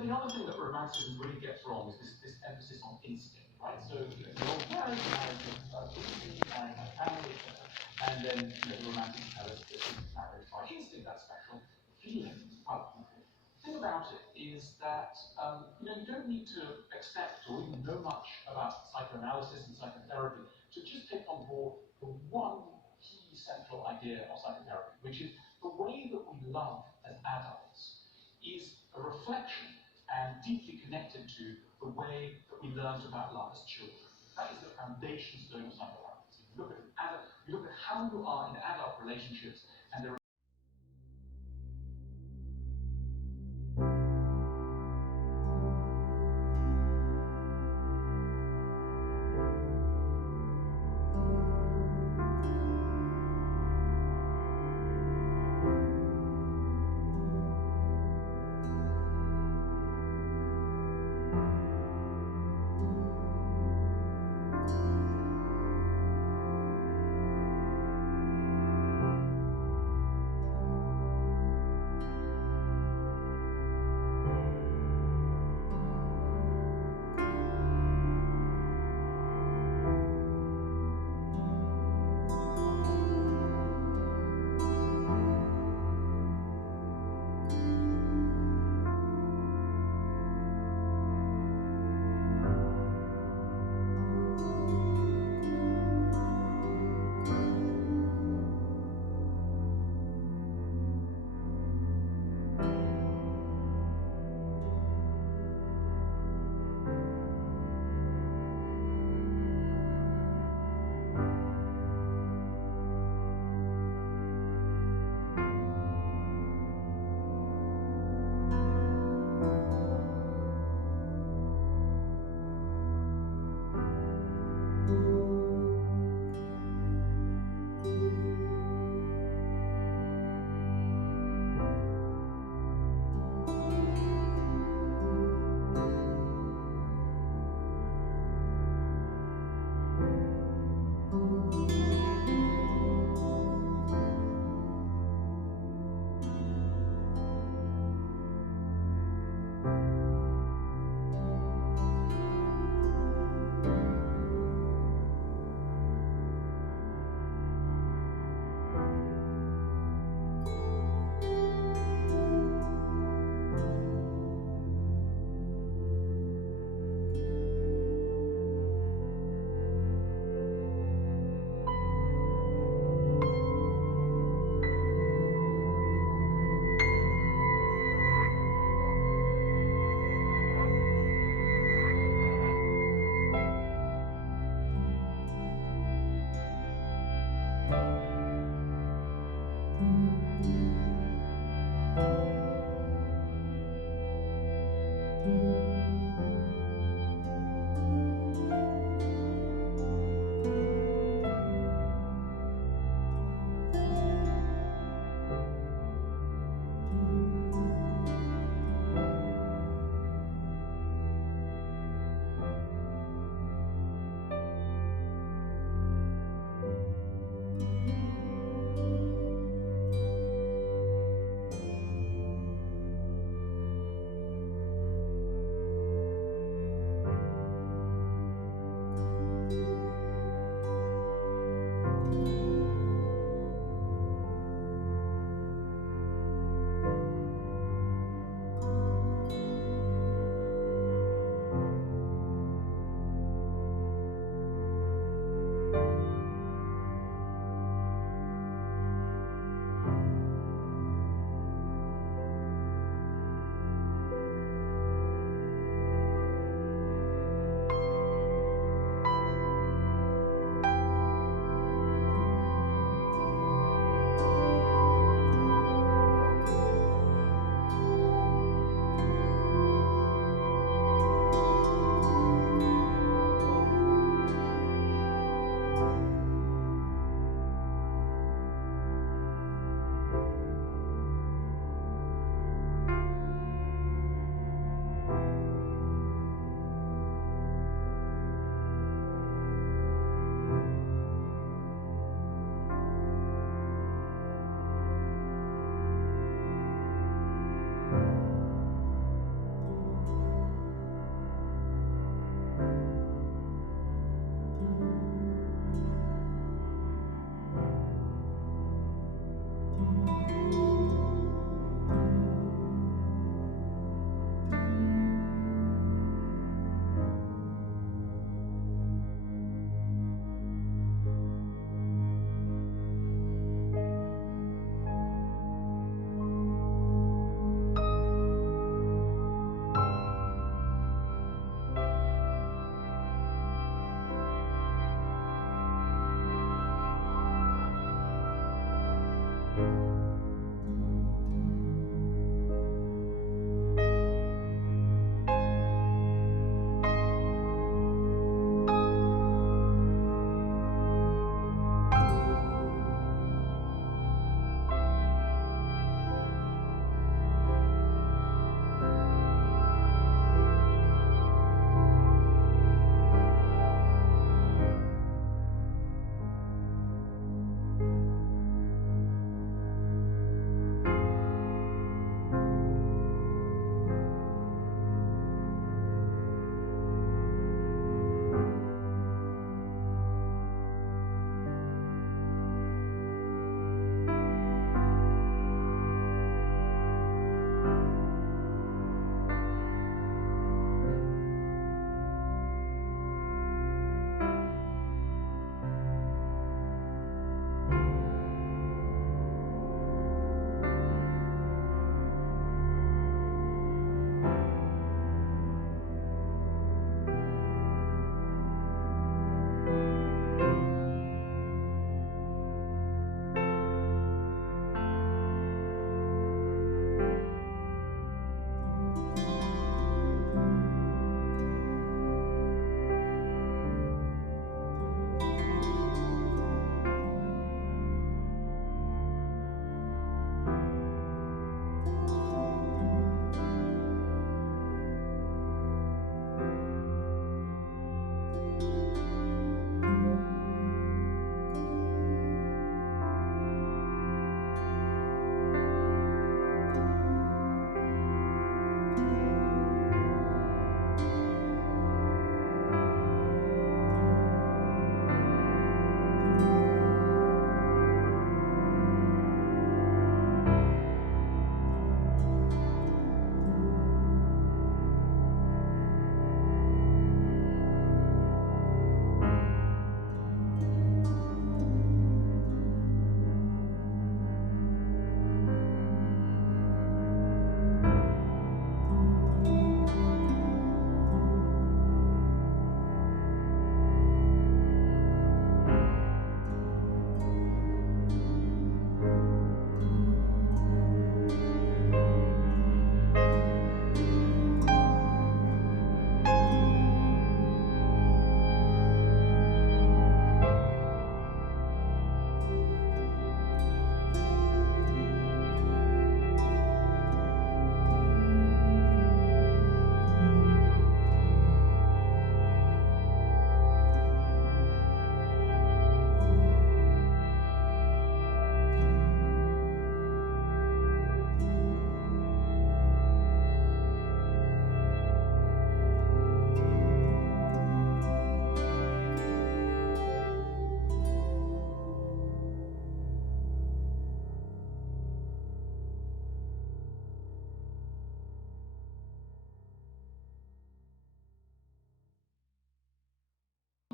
the other thing that Romanticism really gets wrong is this emphasis on instinct, right? So the old parents marriage breathing and a family, etc. And then the Romantics have a marriage by instinct, that special feeling. The thing about it is that you don't need to expect or even know much about psychoanalysis and psychotherapy to just take on board the one key central idea of psychotherapy, which is the way that we love as adults is a reflection and deeply connected to the way that we learned about love as children. That is the foundation stone of psychoanalysis. You look at how you are in adult relationships, and there Thank you.